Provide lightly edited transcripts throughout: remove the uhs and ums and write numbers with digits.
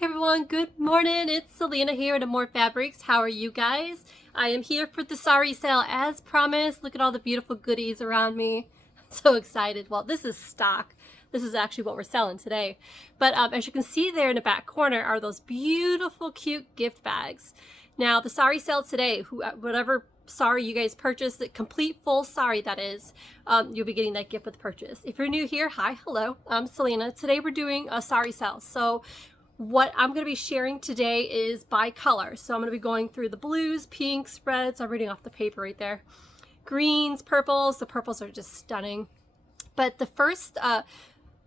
Hey everyone, good morning. It's Salena here at AmourFabriQues. How are you guys? I am here for the SARI sale as promised. Look at all the beautiful goodies around me. I'm so excited. Well, this is stock. This is actually what we're selling today. But as you can see there in the back corner are those beautiful, cute gift bags. Now, the SARI sale today, whatever sari you guys purchase, the complete full sari that is, you'll be getting that gift with purchase. If you're new here, hi, hello, I'm Salena. Today we're doing a SARI sale. So what I'm going to be sharing today is by color. So I'm going to be going through the blues, pinks, reds. I'm reading off the paper right there. Greens, purples. The purples are just stunning. But the first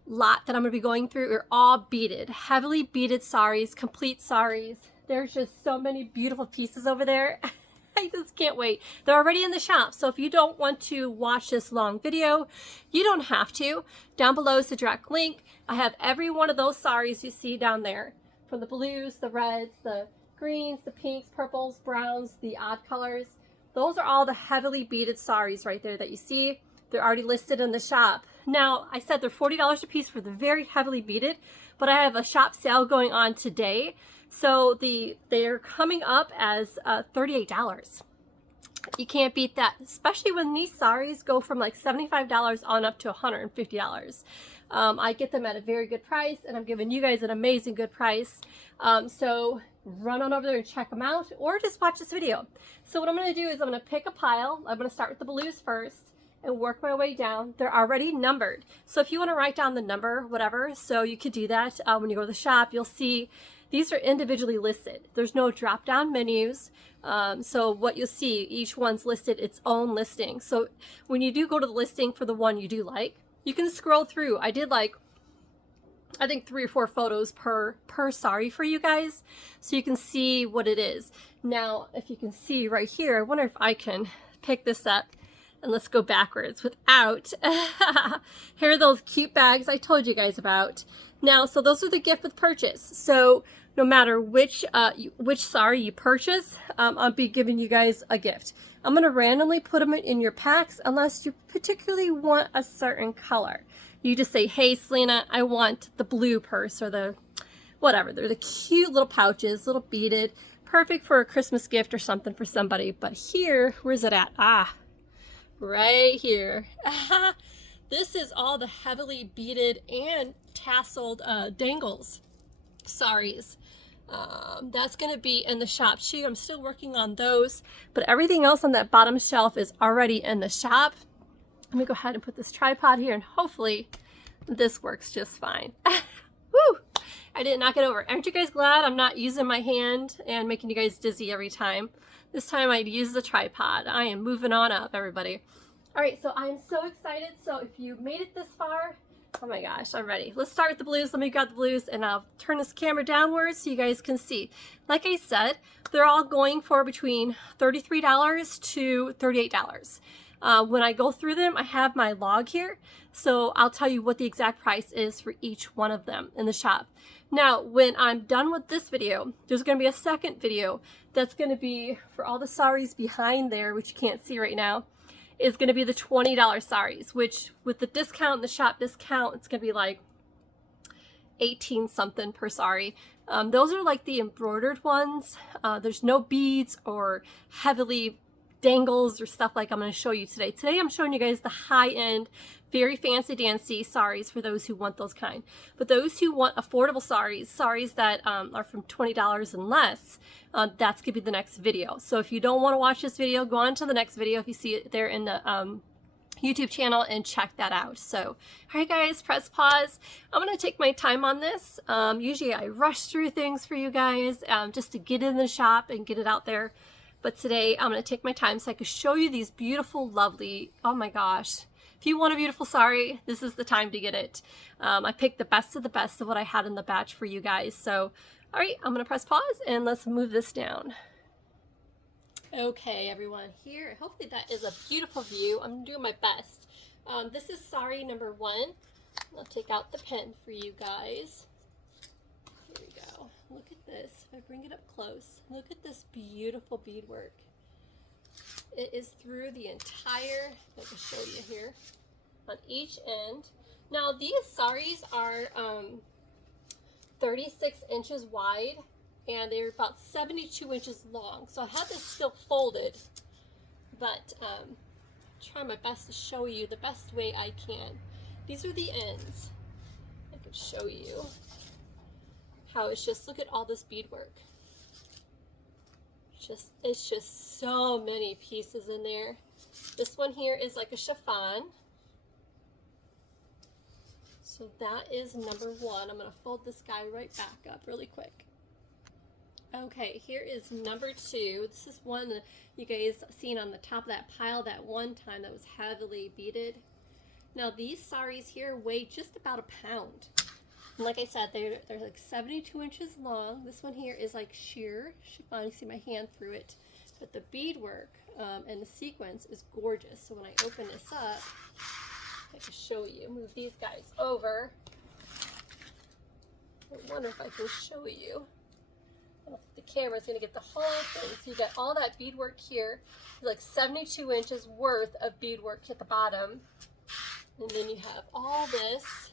lot that I'm going to be going through are all beaded, heavily beaded saris, complete saris. There's just so many beautiful pieces over there. I just can't wait. They're already in the shop, so if you don't want to watch this long video, you don't have to. Down below is the direct link. I have every one of those saris you see down there, from the blues, the reds, the greens, the pinks, purples, browns, the odd colors. Those are all the heavily beaded saris right there that you see. They're already listed in the shop. Now, I said they're $40 a piece for the very heavily beaded, but I have a shop sale going on today. So they're coming up as $38. You can't beat that, especially when these saris go from like $75 on up to $150. I get them at a very good price, and I'm giving you guys an amazing good price. So run on over there and check them out, or just watch this video. So what I'm going to do is I'm going to pick a pile. I'm going to start with the blues first and work my way down. They're already numbered. So if you want to write down the number, whatever, so you could do that when you go to the shop. You'll see these are individually listed. There's no drop-down menus. So what you'll see, each one's listed its own listing. So when you do go to the listing for the one you do like, you can scroll through. I did like, I think 3 or 4 photos per sari for you guys, so you can see what it is. Now, if you can see right here, I wonder if I can pick this up. And let's go backwards without. Here are those cute bags I told you guys about. Now, so those are the gift with purchase. So no matter which sari you purchase, I'll be giving you guys a gift. I'm going to randomly put them in your packs unless you particularly want a certain color. You just say, hey, Salena, I want the blue purse or the whatever. They're the cute little pouches, little beaded, perfect for a Christmas gift or something for somebody. But here, where's it at? Right here. This is all the heavily beaded and tasseled dangles saris. That's going to be in the shop too. I'm still working on those, but everything else on that bottom shelf is already in the shop. Let me go ahead and put this tripod here, and hopefully this works just fine. Woo! I did not get over. Aren't you guys glad I'm not using my hand and making you guys dizzy every time? This time I'd use the tripod. I am moving on up, everybody. All right, so I'm so excited. So if you made it this far, oh my gosh, I'm ready. Let's start with the blues. Let me grab the blues, and I'll turn this camera downwards so you guys can see. Like I said, they're all going for between $33 to $38. When I go through them, I have my log here, so I'll tell you what the exact price is for each one of them in the shop. Now, when I'm done with this video, there's going to be a second video that's going to be for all the saris behind there, which you can't see right now, is going to be the $20 saris, which with the discount, the shop discount, it's going to be like 18 something per sari. Those are like the embroidered ones. There's no beads or heavily dangles or stuff like I'm going to show you today. Today I'm showing you guys the high-end, very fancy dancy saris for those who want those kind. But those who want affordable saris that are from $20 and less, that's going to be the next video. So if you don't want to watch this video, go on to the next video if you see it there in the YouTube channel and check that out. So, all right guys, press pause. I'm going to take my time on this. Usually I rush through things for you guys just to get in the shop and get it out there. But today I'm going to take my time so I can show you these beautiful, lovely, oh my gosh. If you want a beautiful sari, this is the time to get it. I picked the best of what I had in the batch for you guys. So, all right, I'm going to press pause and let's move this down. Okay, everyone, here, hopefully that is a beautiful view. I'm doing my best. This is sari number 1. I'll take out the pen for you guys. Here we go. Look at this. If I bring it up close, look at this beautiful beadwork. It is through the entire, I can show you here, on each end. Now these saris are 36 inches wide, and they're about 72 inches long. So I had this still folded, but try my best to show you the best way I can. These are the ends. I can show you how it's just, look at all this beadwork. It's just so many pieces in there. This one here is like a chiffon. So that is number one. I'm going to fold this guy right back up really quick. Okay, here is number two. This is one that you guys seen on the top of that pile that one time that was heavily beaded. Now these saris here weigh just about a pound. And like I said, they're like 72 inches long. This one here is like sheer chiffon. You see my hand through it. But the beadwork and the sequence is gorgeous. So when I open this up, I can show you. Move these guys over. I wonder if I can show you. I don't think the camera's going to get the whole thing. So you got all that beadwork here, like 72 inches worth of beadwork at the bottom. And then you have all this,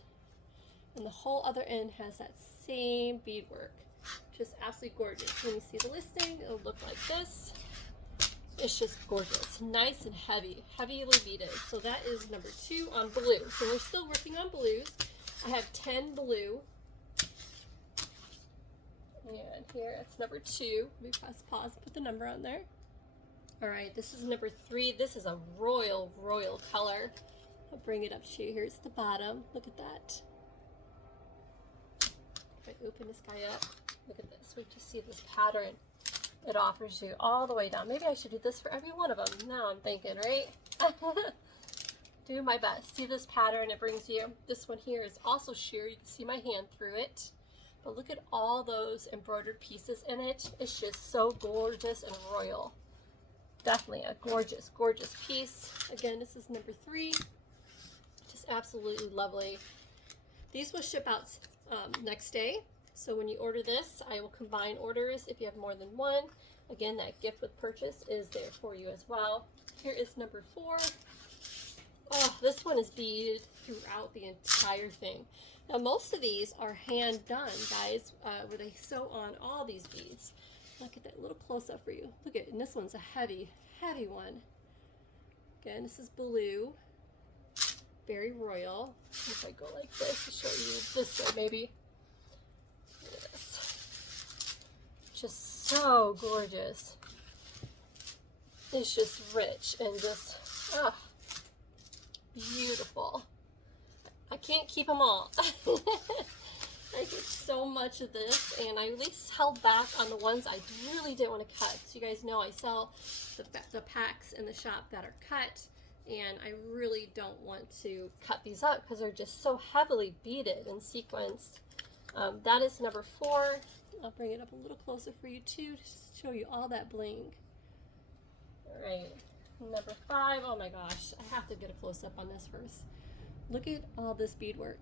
and the whole other end has that same beadwork. Just absolutely gorgeous. When you see the listing, it'll look like this. It's just gorgeous. Nice and heavy, heavily beaded. So that is number two on blue. So we're still working on blues. I have 10 blue. And here, it's number two. Let me press pause, put the number on there. All right, this is number three. This is a royal, royal color. I'll bring it up to you. Here's the bottom. Look at that. If I open this guy up, look at this. We just see this pattern. It offers you all the way down. Maybe I should do this for every one of them. Now I'm thinking, right? Do my best. See this pattern it brings you. This one here is also sheer. You can see my hand through it. But look at all those embroidered pieces in it. It's just so gorgeous and royal. Definitely a gorgeous, gorgeous piece. Again, this is number three. Just absolutely lovely. These will ship out next day. So when you order this, I will combine orders if you have more than one. Again, that gift with purchase is there for you as well. Here is number four. Oh, this one is beaded throughout the entire thing. Now, most of these are hand done, guys, where they sew on all these beads. Look at that little close up for you. Look at it, and this one's a heavy, heavy one. Again, this is blue, very royal. If I go like this to show you this way, maybe. Look at this. Just so gorgeous. It's just rich and just, ah, beautiful. I can't keep them all. I get so much of this, and I at least held back on the ones I really didn't want to cut. So you guys know I sell the packs in the shop that are cut, and I really don't want to cut these up because they're just so heavily beaded and sequenced. That is number four. I'll bring it up a little closer for you too, to show you all that bling. All right, number five. Oh my gosh, I have to get a close up on this first. Look at all this beadwork.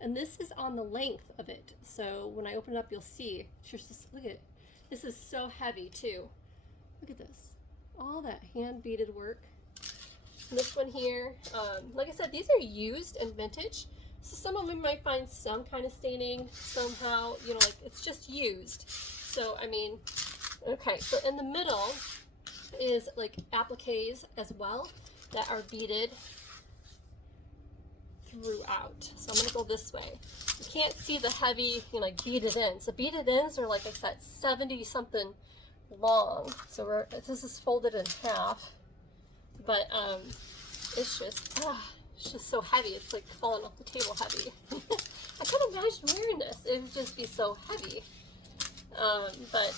And this is on the length of it. So when I open it up, you'll see. Just look at it. This is so heavy too. Look at this. All that hand beaded work. And this one here, like I said, these are used and vintage. So some of them might find some kind of staining somehow, you know, like it's just used. So, I mean, okay, so in the middle is like appliques as well that are beaded throughout. So I'm gonna go this way. You can't see the heavy, you know, like beaded ends. The beaded ends are, like I said, 70 something long. So this is folded in half, but it's just so heavy. It's like falling off the table heavy. I couldn't imagine wearing this. It would just be so heavy. But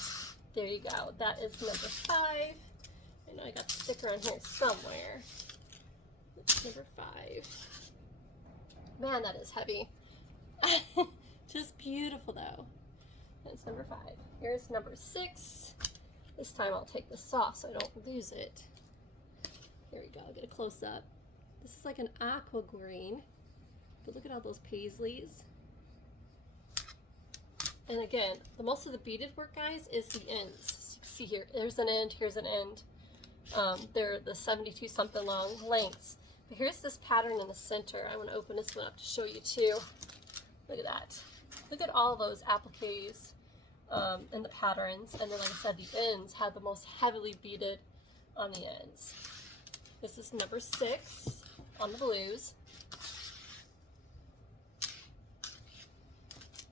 there you go. That is number five. I know I got the sticker on here somewhere. That's number five. Man, that is heavy. Just beautiful though. That's number five. Here's number six. This time I'll take this off so I don't lose it. Here we go, I'll get a close up. This is like an aqua green, but look at all those paisleys. And again, most of the beaded work, guys, is the ends. See here, there's an end, here's an end. They're the 72 something long lengths. But here's this pattern in the center. I want to open this one up to show you too. Look at that. Look at all those appliques and the patterns. And then, like I said, the ends have the most heavily beaded on the ends. This is number 6 on the blues.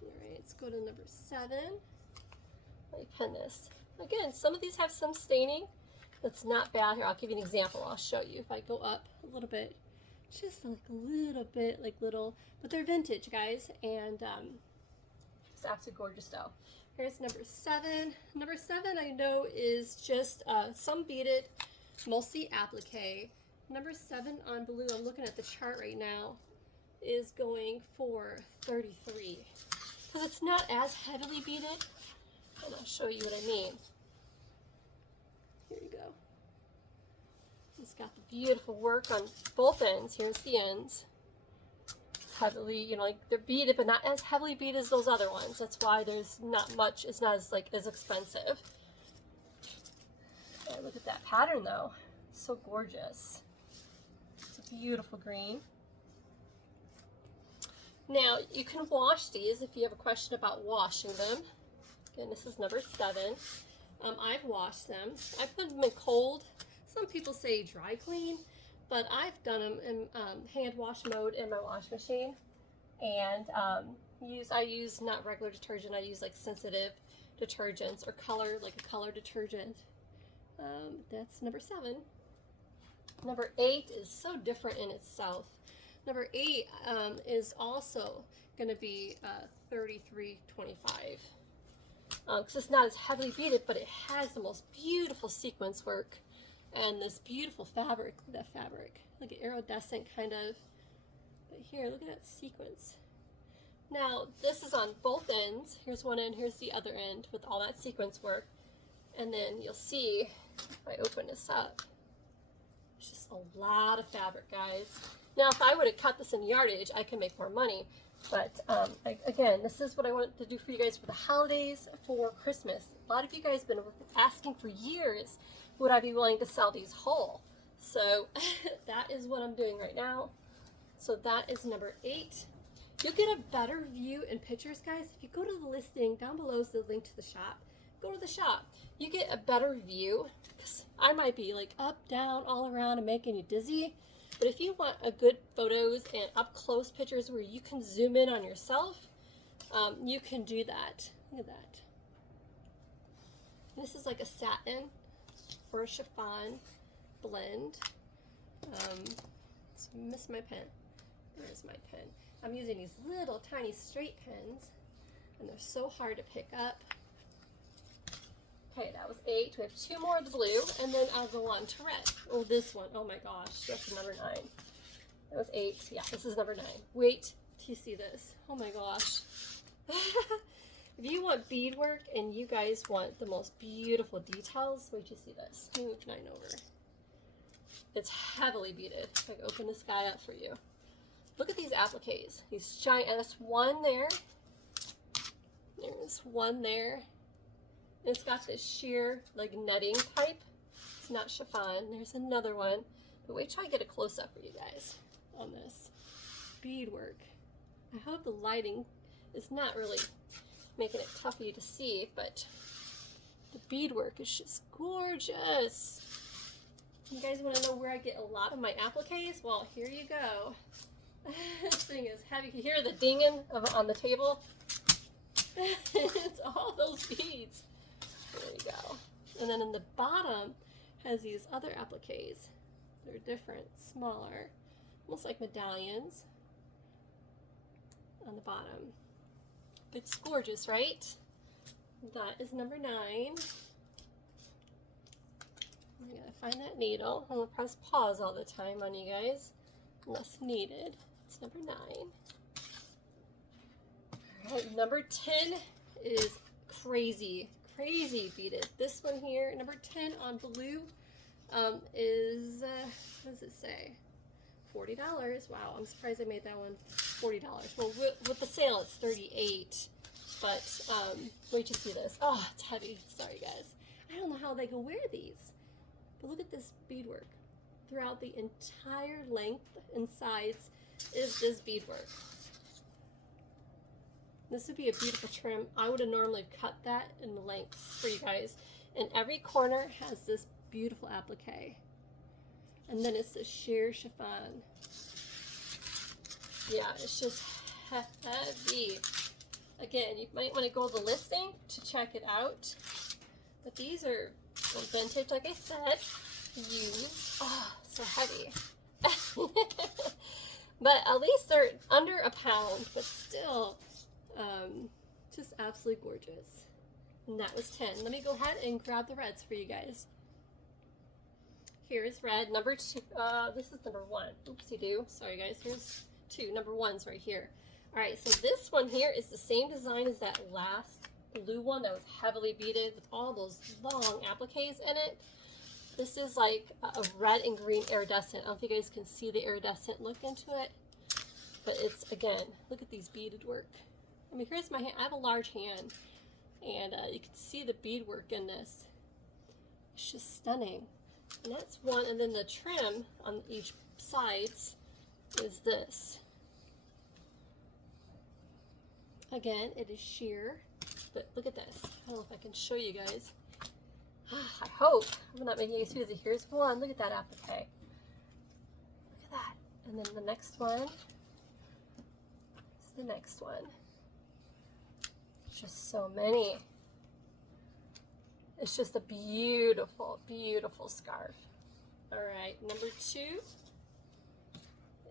All right, let's go to number 7. Let me pin this. Again, some of these have some staining. That's not bad. Here, I'll give you an example. I'll show you. If I go up a little bit, just like a little bit, like little, but they're vintage, guys, and it's absolutely gorgeous though. Here's number 7. Number 7 I know is just some beaded, mostly applique. Number 7 on blue, I'm looking at the chart right now, is going for 33. Because it's not as heavily beaded, and I'll show you what I mean. Here you go. It's got the beautiful work on both ends. Here's the ends. Heavily, you know, like they're beaded, but not as heavily beaded as those other ones. That's why there's not much, it's not as like as expensive. Okay, look at that pattern though. So gorgeous. It's a beautiful green. Now, you can wash these if you have a question about washing them. Again, this is number 7. I've washed them. I put them in cold. Some people say dry clean, but I've done them in hand wash mode in my wash machine. And I use not regular detergent. I use like sensitive detergents or color, like a color detergent. That's number 7. Number 8 is so different in itself. Number 8 is also going to be $33.25. Because it's not as heavily beaded, but it has the most beautiful sequence work and this beautiful fabric. Look at that fabric, like an iridescent kind of. But here, look at that sequence. Now, this is on both ends. Here's one end, here's the other end with all that sequence work. And then you'll see, if I open this up, it's just a lot of fabric, guys. Now, if I would have cut this in yardage, I can make more money. But again, this is what I want to do for you guys for the holidays, for Christmas. A lot of you guys have been asking for years, would I be willing to sell these whole? So that is what I'm doing right now. So that is number 8. You'll get a better view in pictures, guys. If you go to the listing, down below is the link to the shop. Go to the shop. You get a better view, because I might be like up, down, all around and making you dizzy. But if you want a good photos and up close pictures where you can zoom in on yourself, you can do that. Look at that. This is like a satin or a chiffon blend. So I missed my pen. There's my pen. I'm using these little tiny straight pens, and they're so hard to pick up. Okay, that was 8. We have 2 more of the blue, and then I'll go on to red. Oh, this one. Oh my gosh, that's number 9. That was 8. Yeah, this is number 9. Wait till you see this. Oh my gosh. If you want beadwork and you guys want the most beautiful details, wait till you see this. Let me move 9 over. It's heavily beaded. I can open this guy up for you. Look at these appliques. These giant, and there's one there. There's one there. It's got this sheer, like, netting type. It's not chiffon. There's another one. But wait till I get a close-up for you guys on this beadwork. I hope the lighting is not really making it tough for you to see, but the beadwork is just gorgeous. You guys want to know where I get a lot of my appliques? Well, here you go. This thing is heavy. You hear the dinging on the table? It's all those beads. There you go. And then in the bottom has these other appliques. They're different, smaller, almost like medallions on the bottom. It's gorgeous, right? That is number 9. I gotta find that needle. I'm gonna press pause all the time on you guys, unless needed. It's number 9. All right, number 10 is crazy beaded. This one here, number 10 on blue, is what does it say? $40. Wow, I'm surprised I made that one $40. Well, with the sale, it's $38. But wait to see this. Oh, it's heavy. Sorry, guys. I don't know how they can wear these. But look at this beadwork. Throughout the entire length and sides is this beadwork. This would be a beautiful trim. I would have normally cut that in the lengths for you guys. And every corner has this beautiful applique. And then it's the sheer chiffon. Yeah, it's just heavy. Again, you might want to go to the listing to check it out. But these are vintage, like I said, used. Oh, so heavy. But at least they're under a pound, but still just absolutely gorgeous. And that was 10. Let me go ahead and grab the reds for you guys. Here's red number 2. This is number 1. Oopsie doo. Sorry guys. Here's 2. Number 1's right here. Alright, so this one here is the same design as that last blue one that was heavily beaded with all those long appliques in it. This is like a red and green iridescent. I don't know if you guys can see the iridescent look into it. But it's, again, look at these beaded work. I mean, here's my hand. I have a large hand. And you can see the beadwork in this. It's just stunning. And that's one. And then the trim on each sides is this. Again, it is sheer. But look at this. I don't know if I can show you guys. I hope I'm not making you excuse it. Here's one. Look at that applique. Look at that. And then the next one is the next one. Just so many. It's just a beautiful, beautiful scarf. All right, number 2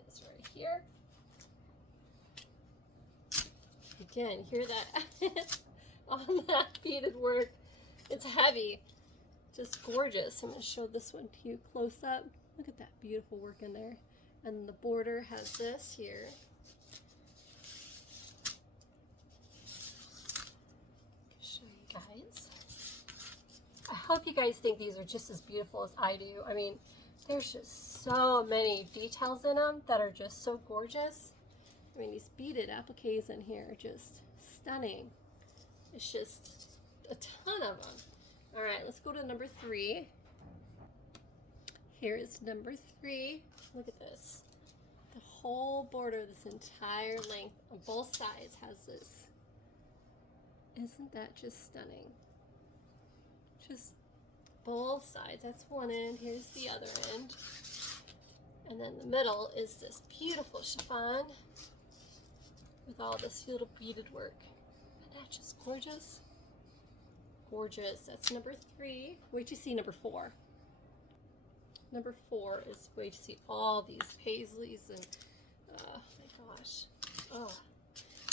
is right here. Again, hear that on that beaded work. It's heavy, just gorgeous. I'm going to show this one to you close up. Look at that beautiful work in there. And the border has this here. Guys, I hope you guys think these are just as beautiful as I do. I mean, there's just so many details in them that are just so gorgeous. I mean, these beaded appliques in here are just stunning. It's just a ton of them. All right, let's go to number 3. Here is number 3. Look at this. The whole border of this entire length on both sides has this. Isn't that just stunning? Just both sides. That's one end. Here's the other end. And then the middle is this beautiful chiffon with all this little beaded work. Isn't that just gorgeous? Gorgeous. That's number 3. Wait till you see number 4. Number 4 is wait to see all these paisleys and oh my gosh. Oh.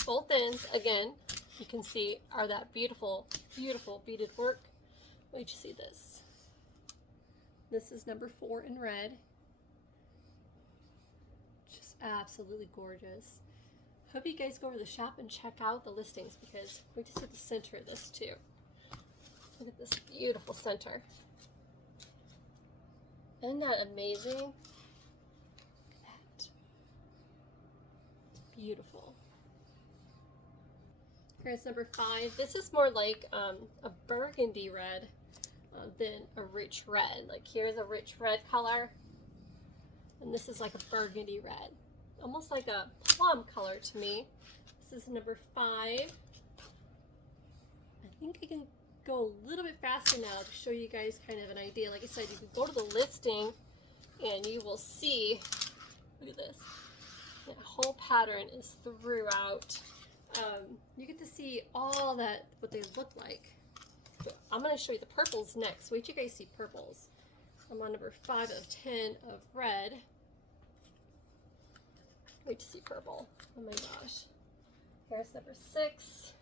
Both ends, again, you can see are that beautiful, beautiful beaded work. Wait to see this. This is number 4 in red. Just absolutely gorgeous. Hope you guys go over the shop and check out the listings because wait to see the center of this too. Look at this beautiful center. Isn't that amazing? Look at that. Beautiful. Here's number 5. This is more like a burgundy red than a rich red. Like here's a rich red color. And this is like a burgundy red. Almost like a plum color to me. This is number 5. I think I can go a little bit faster now to show you guys kind of an idea. Like I said, you can go to the listing and you will see, look at this, that whole pattern is throughout. You get to see all that, what they look like. But I'm going to show you the purples next. Wait till you guys see purples. I'm on number 5 of 10 of red. Wait to see purple. Oh my gosh. Here's number 6.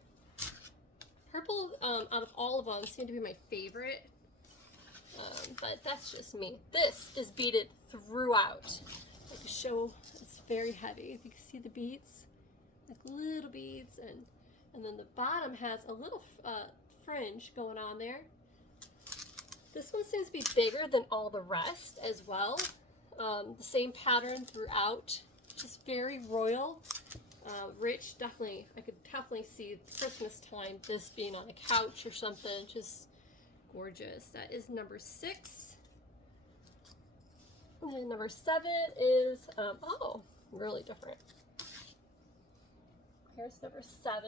Purple, out of all of them, seem to be my favorite. But that's just me. This is beaded throughout. I can show it's very heavy. If you can see the beads, like little beads, and then the bottom has a little fringe going on there. This one seems to be bigger than all the rest as well. The same pattern throughout, just very royal, rich. Definitely, I could definitely see Christmas time this being on a couch or something. Just gorgeous. That is number 6. And then number 7 is oh, really different. Here's number 7.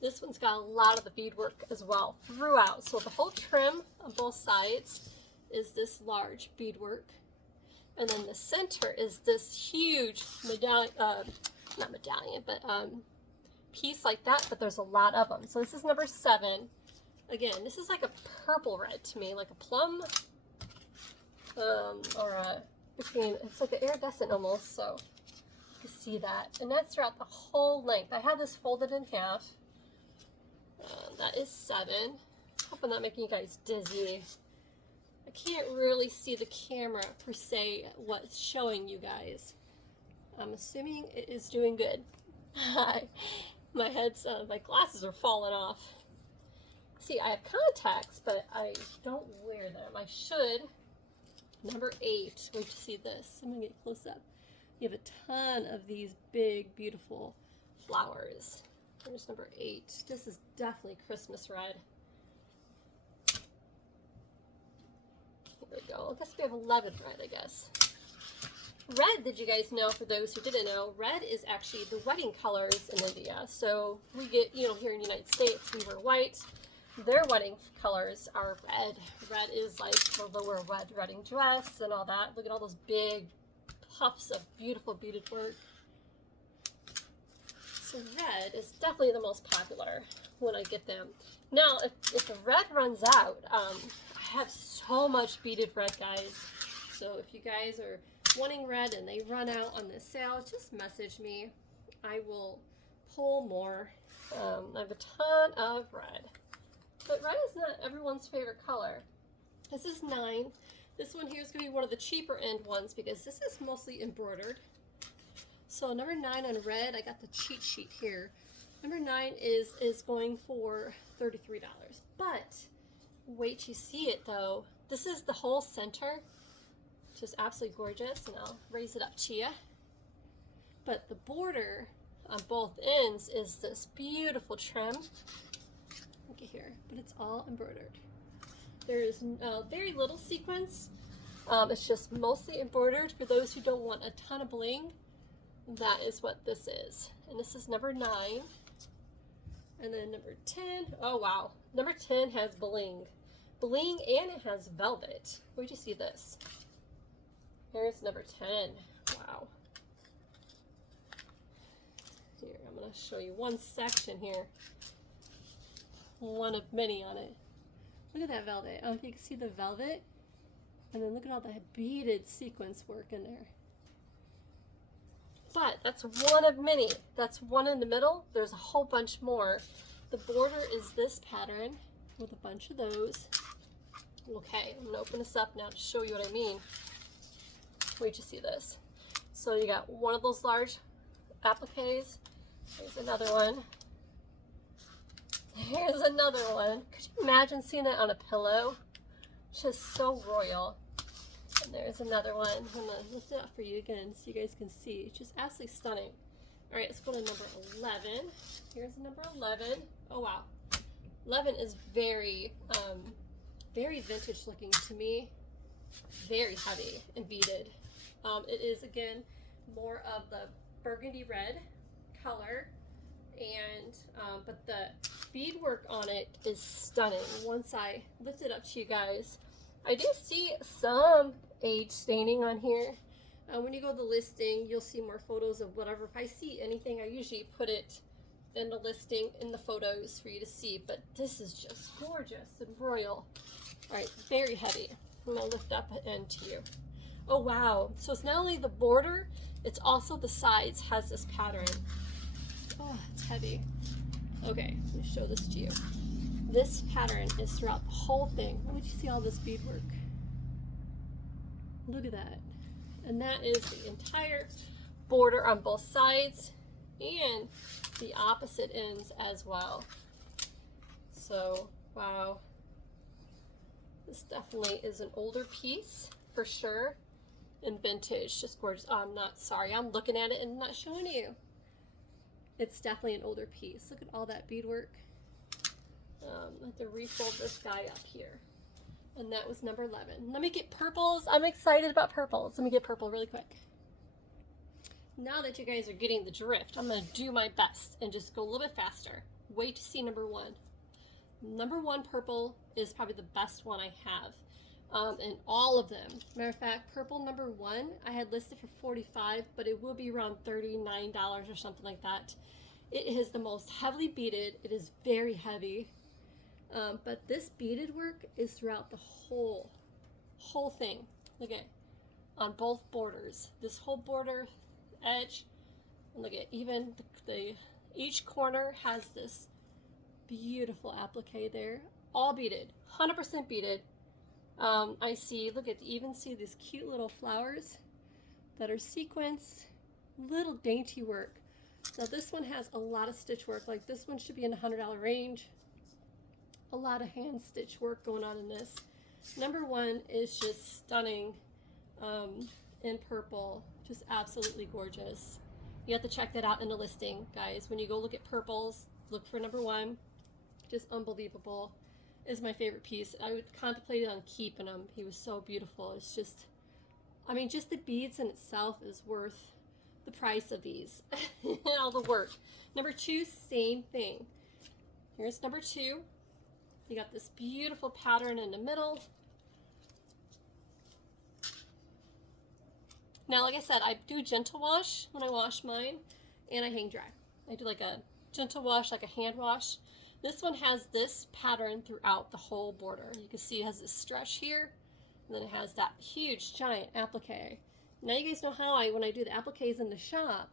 This one's got a lot of the beadwork as well throughout. So the whole trim on both sides is this large beadwork. And then the center is this huge medallion, not medallion, but piece like that, but there's a lot of them. So this is number 7. Again, this is like a purple red to me, like a plum, or a, between, it's like an iridescent almost, so you can see that. And that's throughout the whole length. I have this folded in half. That is 7. Hope I'm not making you guys dizzy. I can't really see the camera per se what's showing you guys. I'm assuming it is doing good. My head's, my glasses are falling off. See, I have contacts, but I don't wear them. I should. Number 8. Wait to see this. I'm gonna get close up. You have a ton of these big, beautiful flowers. Here's number 8. This is definitely Christmas red. There we go. I guess we have 11 red, I guess. Red, did you guys know, for those who didn't know, red is actually the wedding colors in India. So we get, you know, here in the United States, we wear white. Their wedding colors are red. Red is like, well, they'll wear a wedding dress and all that. Look at all those big puffs of beautiful beaded work. So red is definitely the most popular when I get them. Now, if the red runs out, I have so much beaded red, guys. So if you guys are wanting red and they run out on this sale, just message me. I will pull more. I have a ton of red. But red is not everyone's favorite color. This is 9. This one here is going to be one of the cheaper end ones because this is mostly embroidered. So number 9 on red, I got the cheat sheet here. Number 9 is going for $33. But wait till you see it though. This is the whole center, which is absolutely gorgeous, and I'll raise it up to you. But the border on both ends is this beautiful trim. Look at here, but it's all embroidered. There is very little sequence. It's just mostly embroidered. For those who don't want a ton of bling, that is what this is. And this is number 9. And then number 10, oh wow. Number 10 has bling. Bling, and it has velvet. Where'd you see this? Here's number 10. Wow. Here, I'm going to show you one section here. One of many on it. Look at that velvet. Oh, you can see the velvet. And then look at all the beaded sequence work in there. But that's one of many. That's one in the middle. There's a whole bunch more. The border is this pattern with a bunch of those. Okay, I'm gonna open this up now to show you what I mean. Wait to see this. So you got one of those large appliques. There's another one. Here's another one. Could you imagine seeing it on a pillow? Just so royal. And there's another one. I'm going to lift it up for you again so you guys can see. It's just absolutely stunning. All right, let's go to number 11. Here's number 11. Oh, wow. 11 is very, very vintage looking to me. Very heavy and beaded. It is, again, more of the burgundy red color. And, but the beadwork on it is stunning. Once I lift it up to you guys, I do see some age staining on here. When you go to the listing, you'll see more photos of whatever. If I see anything, I usually put it in the listing, in the photos for you to see. But this is just gorgeous and royal. All right, very heavy. I'm gonna lift up an end to you. Oh wow, so it's not only the border, it's also the sides has this pattern. Oh, it's heavy. Okay, let me show this to you. This pattern is throughout the whole thing. Let me just see all this beadwork. Look at that. And that is the entire border on both sides and the opposite ends as well. So, wow. This definitely is an older piece for sure. And vintage, just gorgeous. Oh, I'm not sorry. I'm looking at it and not showing you. It's definitely an older piece. Look at all that beadwork. I have to refold this guy up here. And that was number 11. Let me get purples. I'm excited about purples. Let me get purple really quick. Now that you guys are getting the drift, I'm going to do my best and just go a little bit faster. Wait to see number one. Number one purple is probably the best one I have. And all of them. Matter of fact, purple number one, I had listed for $45, but it will be around $39 or something like that. It is the most heavily beaded. It is very heavy. But this beaded work is throughout the whole thing. Look at, on both borders. This whole border edge, and look at even each corner has this beautiful applique there, all beaded, 100% beaded. I see, look at, even see these cute little flowers that are sequins, little dainty work. Now this one has a lot of stitch work, like this one should be in the $100 range. A lot of hand stitch work going on in this. Number one is just stunning in purple, just absolutely gorgeous. You have to check that out in the listing, guys. When you go look at purples, look for number one. Just unbelievable. Is my favorite piece. I would contemplate on keeping him. He was so beautiful. It's just, I mean, just the beads in itself is worth the price of these. All the work. Number two, same thing. Here's number two. You got this beautiful pattern in the middle. Now, like I said, I do gentle wash when I wash mine, and I hang dry. I do like a gentle wash, like a hand wash. This one has this pattern throughout the whole border. You can see it has this stretch here, and then it has that huge, giant applique. Now you guys know how when I do the appliques in the shop,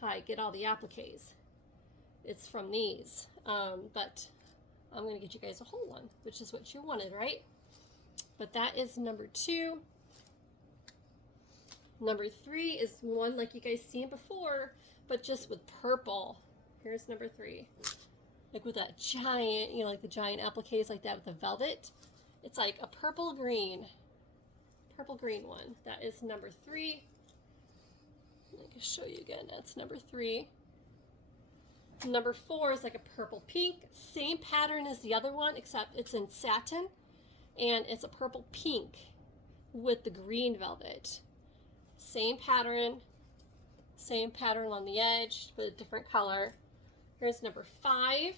how I get all the appliques. It's from these, but I'm going to get you guys a whole one, which is what you wanted, right? But that is number two. Number three is one like you guys seen before, but just with purple. Here's number three. Like with that giant, you know, like the giant appliques like that with the velvet. It's like a purple green one. That is number three. I can show you again. That's number three. Number four is like a purple pink. Same pattern as the other one, except it's in satin, and it's a purple pink with the green velvet. Same pattern on the edge, but a different color. Here's number five.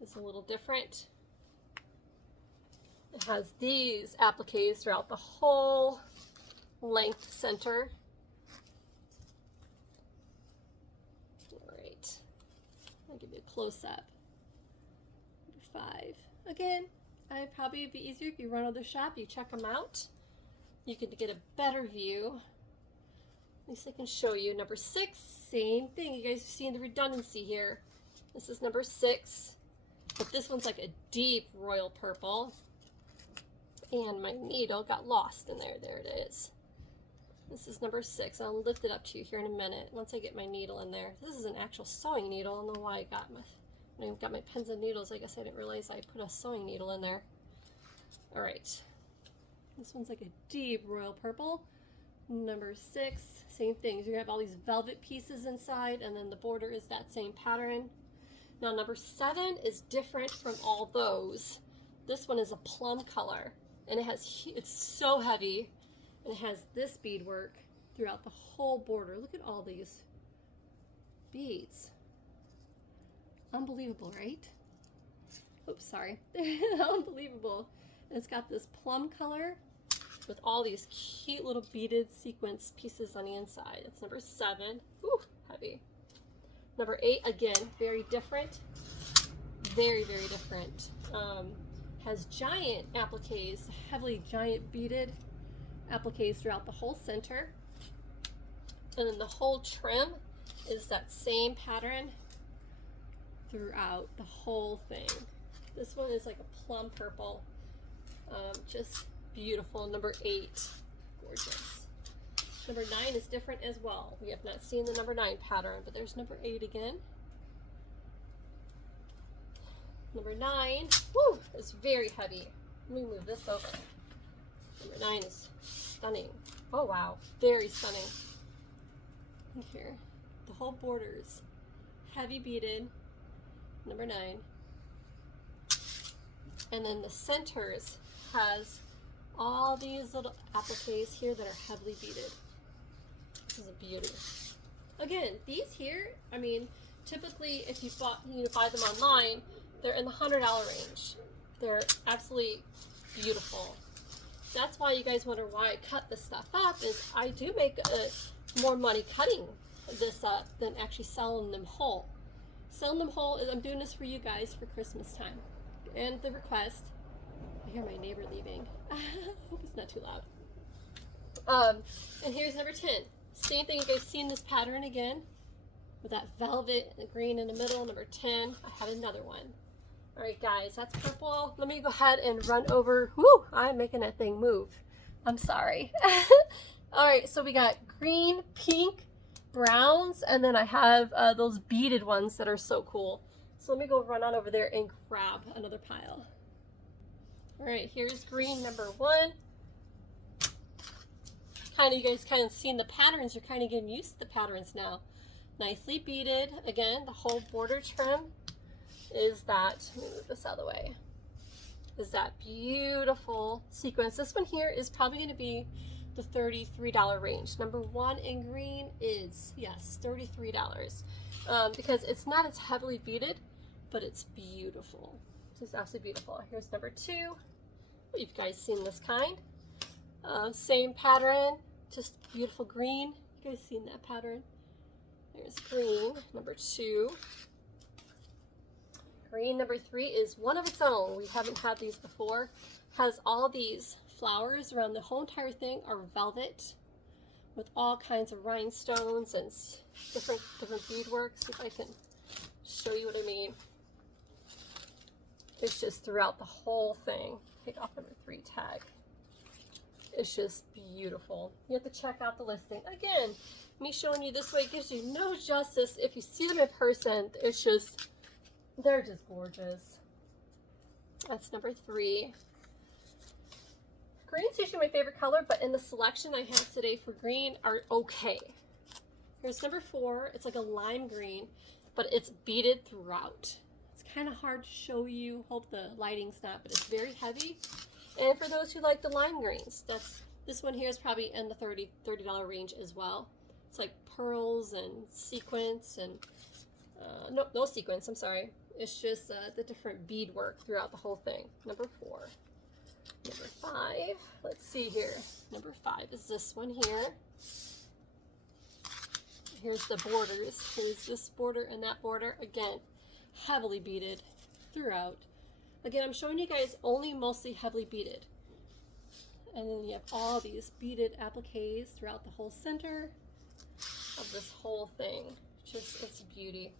It's a little different. It has these appliques throughout the whole length center. All right, I'll give you a close-up. Number five. Again, I'd probably be easier if you run to the shop, you check them out. You can get a better view. At least I can show you. Number six, same thing. You guys are seeing the redundancy here. This is number six, but this one's like a deep royal purple. And my needle got lost in there. There it is. This is number six. I'll lift it up to you here in a minute once I get my needle in there. This is an actual sewing needle. I don't know why when I got my pins and needles, I guess I didn't realize I put a sewing needle in there. All right. This one's like a deep royal purple. Number six, same thing. You're gonna have all these velvet pieces inside, and then the border is that same pattern. Now number seven is different from all those. This one is a plum color, and it's so heavy, and it has this beadwork throughout the whole border. Look at all these beads. Unbelievable, right? Oops, sorry. Unbelievable. And it's got this plum color with all these cute little beaded sequence pieces on the inside. It's number seven. Ooh, heavy. Number eight, again, very different. Very, very different. Has giant appliques, heavily giant beaded appliques throughout the whole center. And then the whole trim is that same pattern throughout the whole thing. This one is like a plum purple. Just beautiful. Number eight, gorgeous. Number nine is different as well. We have not seen the number nine pattern, but there's number eight again. Number nine, woo, is very heavy. Let me move this over. Number nine is stunning. Oh wow, very stunning. Look here, the whole borders, heavy beaded. Number nine. And then the centers has all these little appliques here that are heavily beaded. This is a beauty. Again, these here, I mean, typically if you buy them online, they're in the $100 range. They're absolutely beautiful. That's why you guys wonder why I cut this stuff up, is I do make more money cutting this up than actually selling them whole. Selling them whole is, I'm doing this for you guys for Christmas time. And the request, I hear my neighbor leaving. Hope it's not too loud. And here's number 10. Same thing, you guys seen this pattern again with that velvet and green in the middle. Number 10, I have another one. All right, guys, that's purple. Let me go ahead and run over. Whoo, I'm making that thing move. I'm sorry. All right, so we got green, pink, browns, and then I have those beaded ones that are so cool. So let me go run on over there and grab another pile. All right, here's green number 1. You guys kind of seen the patterns. You're kind of getting used to the patterns now. Nicely beaded. Again, the whole border trim is that, let me move this out of the way, is that beautiful sequence. This one here is probably going to be the $33 range. Number 1 in green is, yes, $33. Because it's not as heavily beaded, but it's beautiful. This is absolutely beautiful. Here's number 2. You've guys seen this kind. Same pattern, just beautiful green. You guys seen that pattern? There's green, number 2. Green number 3 is one of its own. We haven't had these before. Has all these flowers around the whole entire thing are velvet with all kinds of rhinestones and different beadwork. See if I can show you what I mean. It's just throughout the whole thing. Take off number 3 tag. It's just beautiful. You have to check out the listing. Again, me showing you this way gives you no justice. If you see them in person, it's just, they're just gorgeous. That's number 3. Green's usually my favorite color, but in the selection I have today for green are okay. Here's number 4. It's like a lime green, but it's beaded throughout. It's kind of hard to show you. Hope the lighting's not, but it's very heavy. And for those who like the lime greens, this one here is probably in the $30 range as well. It's like pearls and sequins and no sequins, I'm sorry. It's just the different beadwork throughout the whole thing. Number 4. Number 5, let's see here. Number 5 is this one here. Here's the borders. Here's this border and that border. Again, heavily beaded throughout. Again, I'm showing you guys only mostly heavily beaded. And then you have all these beaded appliques throughout the whole center of this whole thing. Just, it's a beauty.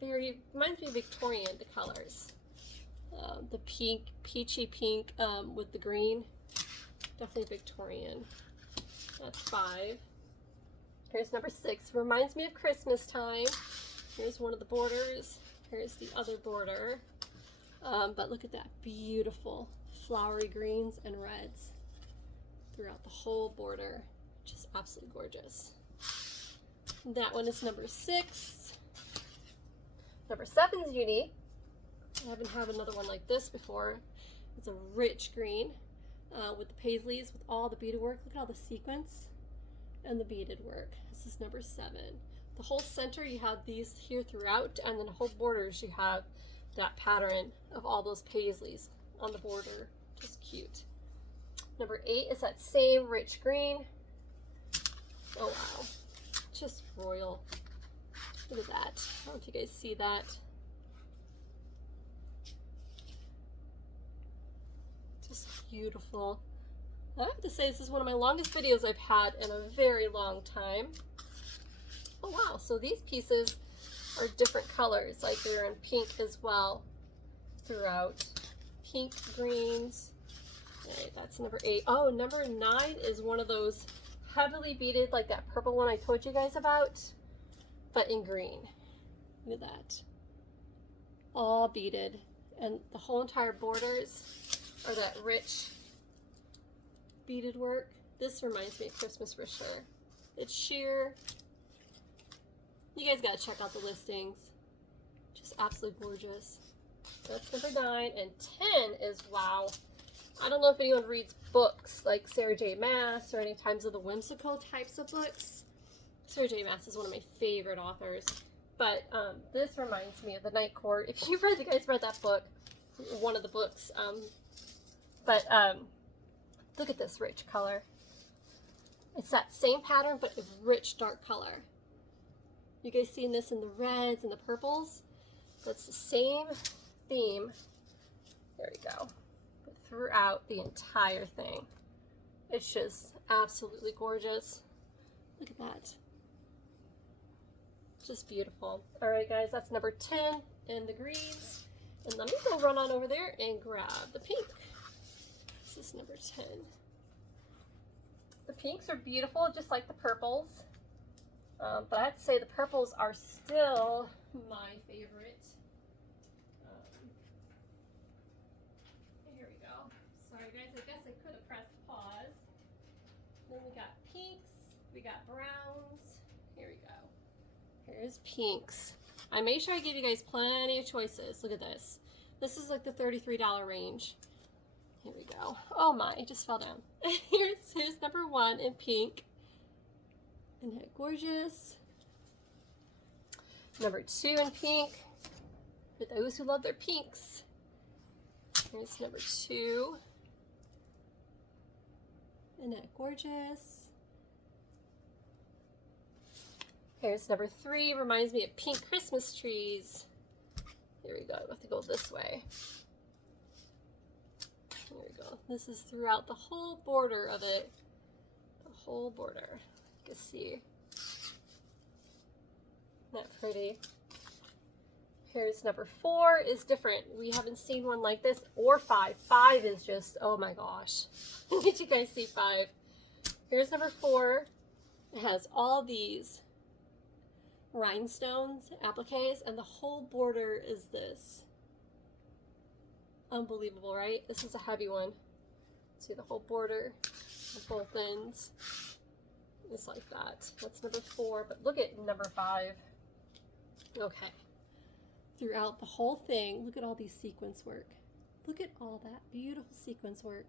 Very, reminds me of Victorian, the colors. The pink, peachy pink with the green. Definitely Victorian. That's 5. Here's number 6. Reminds me of Christmas time. Here's one of the borders. Here's the other border. But look at that beautiful flowery greens and reds throughout the whole border. Just absolutely gorgeous. That one is number 6. Number 7 is unique. I haven't had another one like this before. It's a rich green with the paisleys, with all the beadwork. Look at all the sequins and the beaded work. This is number 7. The whole center, you have these here throughout, and then the whole borders, you have that pattern of all those paisleys on the border. Just cute. Number 8 is that same rich green. Oh wow, just royal. Look at that. I don't know if you guys see that. Just beautiful. I have to say, this is one of my longest videos I've had in a very long time. Oh wow, so these pieces are different colors, like they're in pink as well throughout. Pink, greens. All right, that's number 8. Oh, number 9 is one of those heavily beaded, like that purple one I told you guys about, but in green. Look at that. All beaded, and the whole entire borders are that rich beaded work. This reminds me of Christmas for sure. It's sheer. You guys gotta check out the listings. Just absolutely gorgeous. That's number 9, and 10 is, wow. I don't know if anyone reads books like Sarah J. Maas or any times of the whimsical types of books, Sarah J. Maas is one of my favorite authors. But this reminds me of The Night Court. If you guys read that book, one of the books. Look at this rich color. It's that same pattern, but a rich dark color. You guys seen this in the reds and the purples? That's the same theme. There we go. But throughout the entire thing. It's just absolutely gorgeous. Look at that. Just beautiful. All right, guys, that's number 10 in the greens. And let me go run on over there and grab the pink. This is number 10. The pinks are beautiful, just like the purples. But I have to say the purples are still my favorite. Here we go. Sorry, guys, I guess I could have pressed pause. Then we got pinks, we got browns. Here we go. Here's pinks. I made sure I gave you guys plenty of choices. Look at this. This is like the $33 range. Here we go. Oh my, it just fell down. Here's number 1 in pink. Isn't that gorgeous? Number 2 in pink. For those who love their pinks. Here's number 2. Isn't that gorgeous? Here's number 3. Reminds me of pink Christmas trees. Here we go. I have to go this way. Here we go. This is throughout the whole border of it. The whole border. You can see. Isn't that pretty? Here's number 4 is different. We haven't seen one like this, or 5. 5 is just, oh my gosh. Did you guys see 5? Here's number 4. It has all these rhinestones, appliques, and the whole border is this. Unbelievable, right? This is a heavy one. See the whole border, the both ends. It's like that. That's number 4, but look at number 5. Okay. Throughout the whole thing, look at all these sequence work. Look at all that beautiful sequence work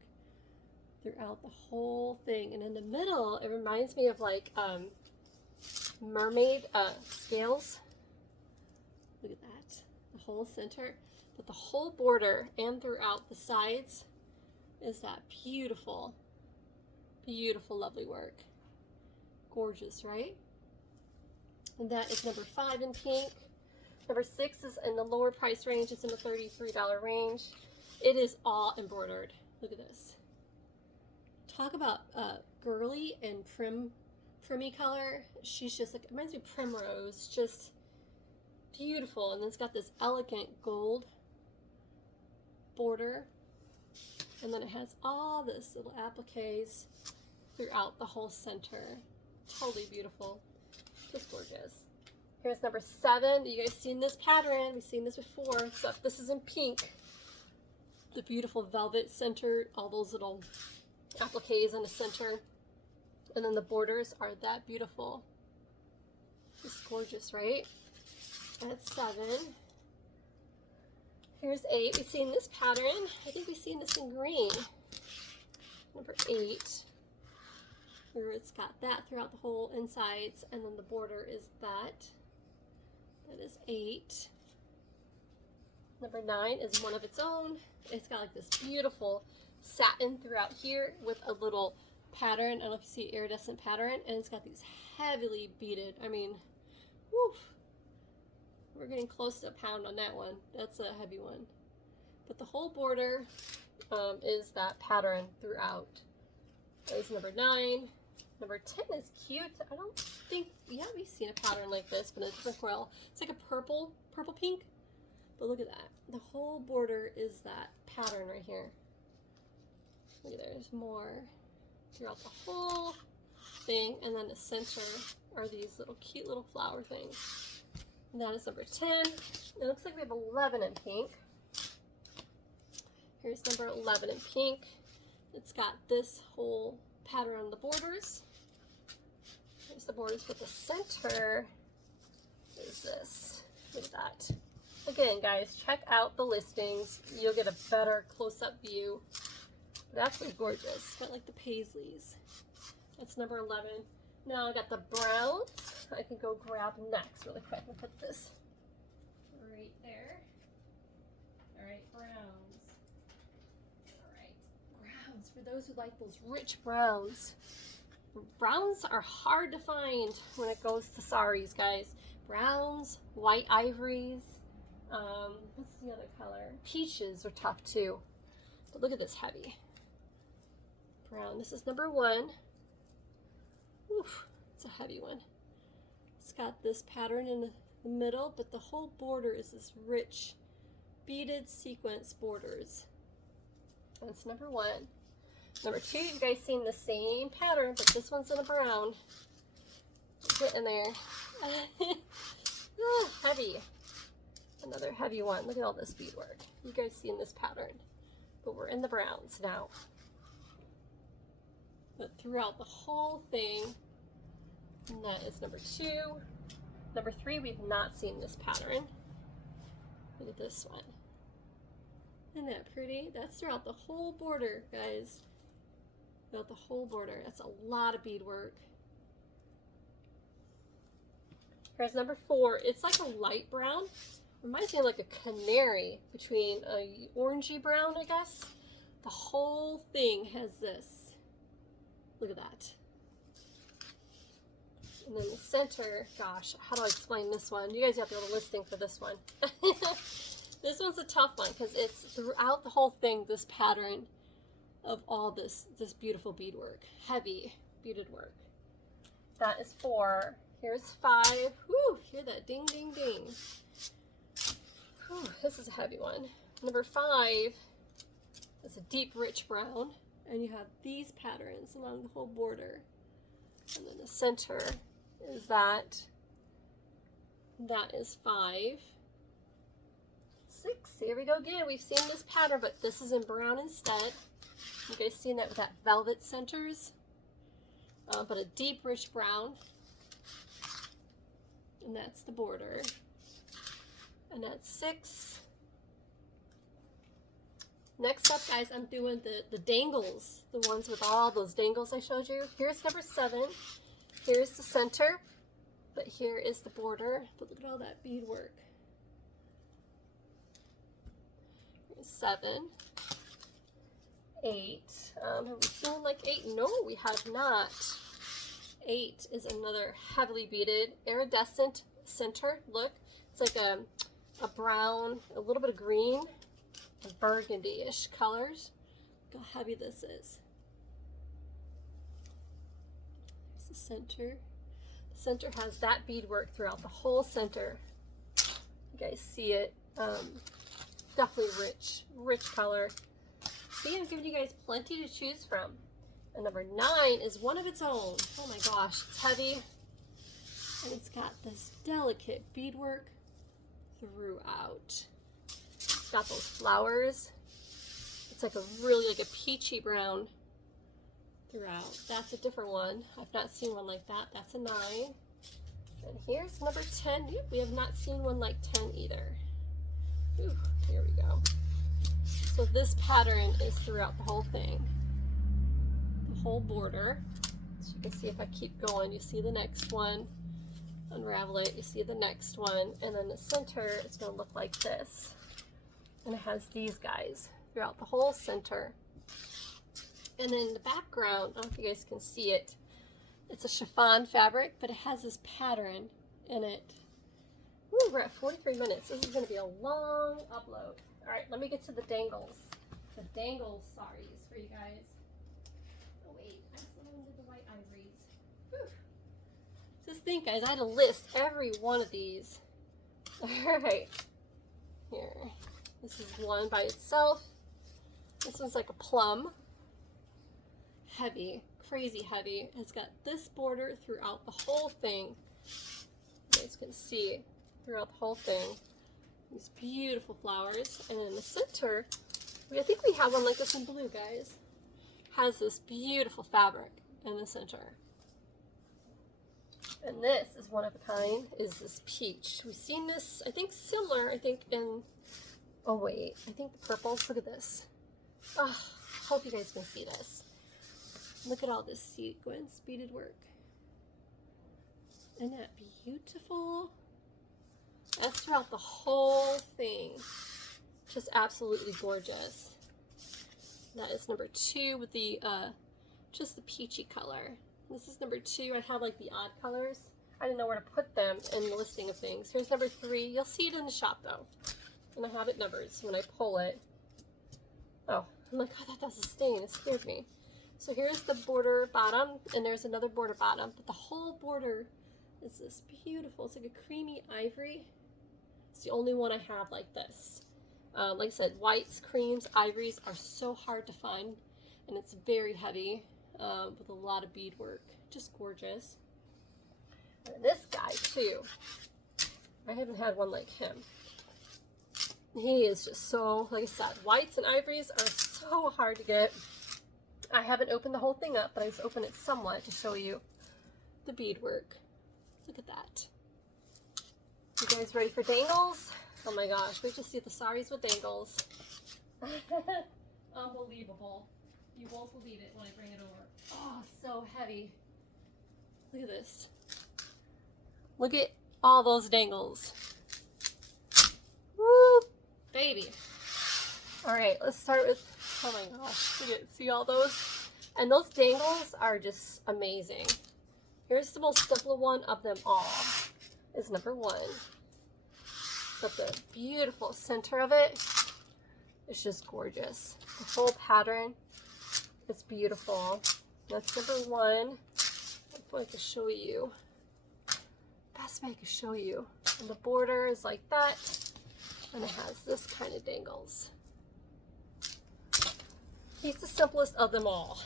throughout the whole thing. And in the middle, it reminds me of like mermaid scales. Look at that. The whole center. But the whole border and throughout the sides is that beautiful, beautiful, lovely work. Gorgeous, right? And that is number 5 in pink. Number 6 is in the lower price range. It's in the $33 range. It is all embroidered. Look at this. Talk about girly and primmy color. She's just like, it reminds me of primrose. Just beautiful. And then it's got this elegant gold border. And then it has all this little appliques throughout the whole center. Totally beautiful. Just gorgeous. Here's number 7. You guys seen this pattern? We've seen this before, except this is in pink. The beautiful velvet center, all those little appliques in the center. And then the borders are that beautiful. Just gorgeous, right? That's 7. Here's 8. We've seen this pattern. I think we've seen this in green. Number 8. Where it's got that throughout the whole insides, and then the border is that. That is 8. Number 9 is one of its own. It's got like this beautiful satin throughout here with a little pattern. I don't know if you see iridescent pattern, and it's got these heavily beaded. I mean, woof. We're getting close to a pound on that one. That's a heavy one. But the whole border is that pattern throughout. That is number 9. Number 10 is cute. I don't think, yeah, we've seen a pattern like this, but in a different coral. It's like a purple pink. But look at that. The whole border is that pattern right here. Look at there's more throughout the whole thing. And then the center are these little cute little flower things. And that is number 10. It looks like we have 11 in pink. Here's number 11 in pink. It's got this whole pattern on the borders. Here's the borders, but the center is this. Look at that. Again, guys, check out the listings. You'll get a better close-up view. But absolutely gorgeous. Got like the paisleys. That's number 11. Now I got the browns. I can go grab next really quick and put this right there. All right, browns. All right, browns. For those who like those rich browns. Browns are hard to find when it goes to saris, guys. Browns, white ivories, what's the other color? Peaches are tough too. But look at this heavy brown. This is number 1. Oof, it's a heavy one. It's got this pattern in the middle, but the whole border is this rich beaded sequence borders. That's number 1. Number 2, you guys seen the same pattern, but this one's in a brown. Get in there. Heavy. Another heavy one. Look at all this beadwork. You guys seen this pattern, but we're in the browns now. But throughout the whole thing, and that is number 2. Number 3, we've not seen this pattern. Look at this one. Isn't that pretty? That's throughout the whole border, guys. Throughout the whole border. That's a lot of beadwork. Here's number 4. It's like a light brown. Reminds me of like a canary between a orangey brown, I guess. The whole thing has this. Look at that. And then the center, gosh, how do I explain this one? You guys have to go to the listing for this one. This one's a tough one because it's throughout the whole thing, this pattern of all this beautiful beadwork. Heavy beaded work. That is 4. Here's 5. Whew, hear that ding, ding, ding. Whew, this is a heavy one. Number 5 is a deep, rich brown. And you have these patterns along the whole border. And then the center is that. That is 5. 6, here we go again. We've seen this pattern, but this is in brown instead. You guys seen that with that velvet centers? But a deep, rich brown. And that's the border. And that's 6. Next up, guys, I'm doing the dangles, the ones with all those dangles I showed you. Here's number 7. Here's the center, but here is the border. But look at all that beadwork. Here's 7. 8. Have we seen like 8? No, we have not. 8 is another heavily beaded iridescent center. Look, it's like a brown, a little bit of green, and burgundy-ish colors. Look how heavy this is. There's the center. The center has that beadwork throughout the whole center. You guys see it. Definitely rich color. See, I'm giving you guys plenty to choose from. And number 9 is one of its own. Oh my gosh, it's heavy. And it's got this delicate beadwork throughout. It's got those flowers. It's like a really like a peachy brown throughout. That's a different one. I've not seen one like that. That's a 9. And here's number 10. Yep, we have not seen one like 10 either. Ooh, here we go. So this pattern is throughout the whole thing. The whole border. So you can see if I keep going, you see the next one. Unravel it, you see the next one. And then the center, it's going to look like this. And it has these guys throughout the whole center. And then the background, I don't know if you guys can see it. It's a chiffon fabric, but it has this pattern in it. Ooh, we're at 43 minutes. This is going to be a long upload. All right, let me get to the dangles. The dangle saris for you guys. Oh wait, I still did the white ivories. Whew. Just think, guys, I had to list every one of these. All right, here. This is one by itself. This one's like a plum. Heavy, crazy heavy. It's got this border throughout the whole thing. You guys can see throughout the whole thing. These beautiful flowers. And in the center, I think we have one like this in blue, guys. Has this beautiful fabric in the center. And this is one of a kind, is this peach. We've seen this, I think similar, I think in, oh wait, I think the purples, look at this. Oh, hope you guys can see this. Look at all this sequence beaded work. Isn't that beautiful? That's throughout the whole thing. Just absolutely gorgeous. That is number 2 with the just the peachy color. This is number 2. I have like the odd colors. I didn't know where to put them in the listing of things. Here's number 3. You'll see it in the shop though. And I have it numbered, so when I pull it, oh, I'm like, oh, that does a stain. It scared me. So here's the border bottom, and there's another border bottom, but the whole border is this beautiful. It's like a creamy ivory. It's the only one I have like this. Like I said, whites, creams, ivories are so hard to find, and it's very heavy with a lot of beadwork. Just gorgeous. And this guy too. I haven't had one like him. He is just so, like I said, whites and ivories are so hard to get. I haven't opened the whole thing up, but I just opened it somewhat to show you the beadwork. Look at that. You guys ready for dangles? Oh my gosh, wait to see the saris with dangles. Unbelievable. You won't believe it when I bring it over. Oh, so heavy. Look at this. Look at all those dangles. Woo, baby. All right, let's start with, oh my gosh, look at, see all those? And those dangles are just amazing. Here's the most simple one of them all, is number 1. But the beautiful center of it is just gorgeous. The whole pattern is beautiful. That's number 1. If I can show you. Best way I can show you. And the border is like that. And it has this kind of dangles. He's the simplest of them all.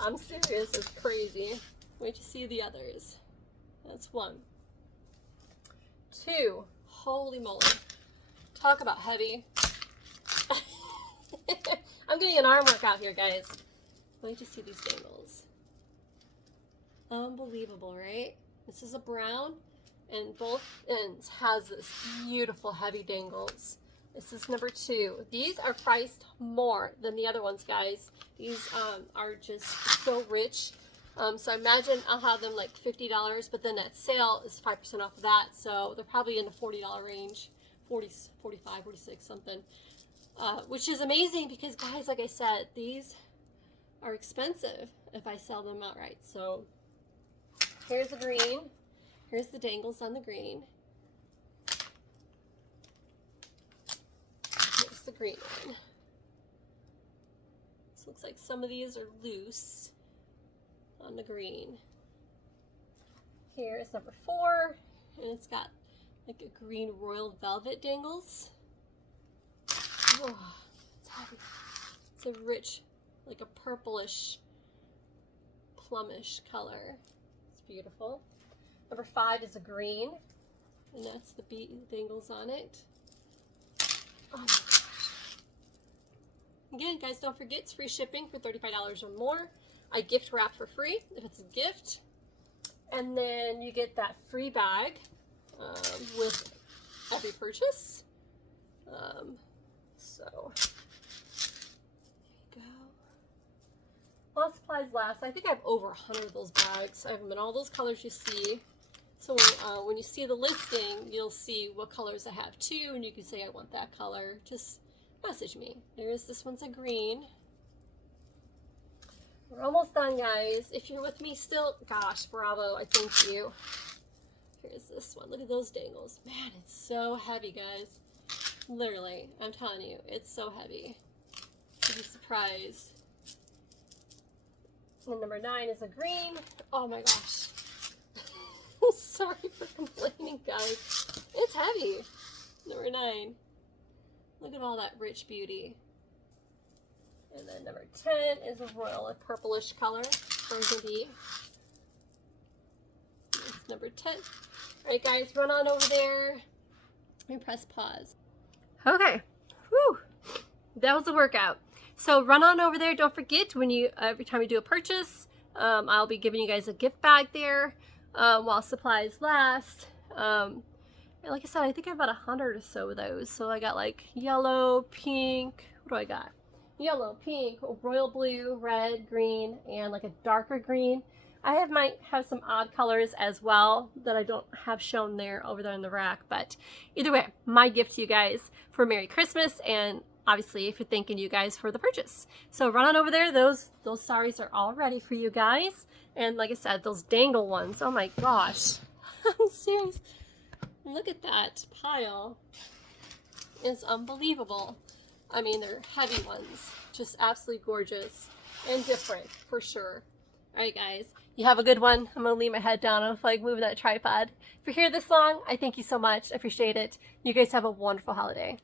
I'm serious, it's crazy. Wait to see the others. That's 1. 2. Holy moly. Talk about heavy. I'm getting an arm workout here, guys. Wait to see these dangles. Unbelievable, right? This is a brown, and both ends has this beautiful heavy dangles. This is number 2. These are priced more than the other ones, guys. These are just so rich. So I imagine I'll have them like $50, but then that sale is 5% off of that. So they're probably in the $40 range, 40, 45, 46, something. Which is amazing because, guys, like I said, these are expensive if I sell them outright. So here's the green. Here's the dangles on the green. Here's the green one. This looks like some of these are loose on the green. Here is number 4, and it's got like a green royal velvet dangles. Oh, it's heavy. It's a rich, like a purplish, plumish color. It's beautiful. Number 5 is a green, and that's the dangles on it. Oh my gosh. Again, guys, don't forget it's free shipping for $35 or more. I gift wrap for free if it's a gift. And then you get that free bag with every purchase. So, there you go. While supplies last, I think I have over 100 of those bags. I have them in all those colors you see. So when you see the listing, you'll see what colors I have too, and you can say I want that color. Just message me. There's this one's a green. We're almost done, guys. If you're with me still, gosh, bravo, I thank you. Here's this one. Look at those dangles. Man, it's so heavy, guys. Literally, I'm telling you, it's so heavy. You'd be surprised. And number 9 is a green. Oh my gosh. Sorry for complaining, guys. It's heavy. Number 9. Look at all that rich beauty. And then number 10 is a royal, a purplish color, burgundy. It's number 10. All right, guys, run on over there and press pause. Okay, whew, that was a workout. So run on over there. Don't forget, when you every time you do a purchase, I'll be giving you guys a gift bag there while supplies last. And like I said, I think I have about 100 or so of those. So I got like yellow, pink. What do I got? Yellow, pink, royal blue, red, green, and like a darker green. might have some odd colors as well that I don't have shown there over there in the rack, but either way, my gift to you guys for Merry Christmas, and obviously for thanking you guys for the purchase. So run on over there. Those saris are all ready for you guys. And like I said, those dangle ones, oh my gosh. I'm serious. Look at that pile. It's unbelievable. I mean, they're heavy ones. Just absolutely gorgeous and different for sure. All right, guys, you have a good one. I'm gonna leave my head down. I don't feel like moving that tripod. If you're here this long, I thank you so much. I appreciate it. You guys have a wonderful holiday.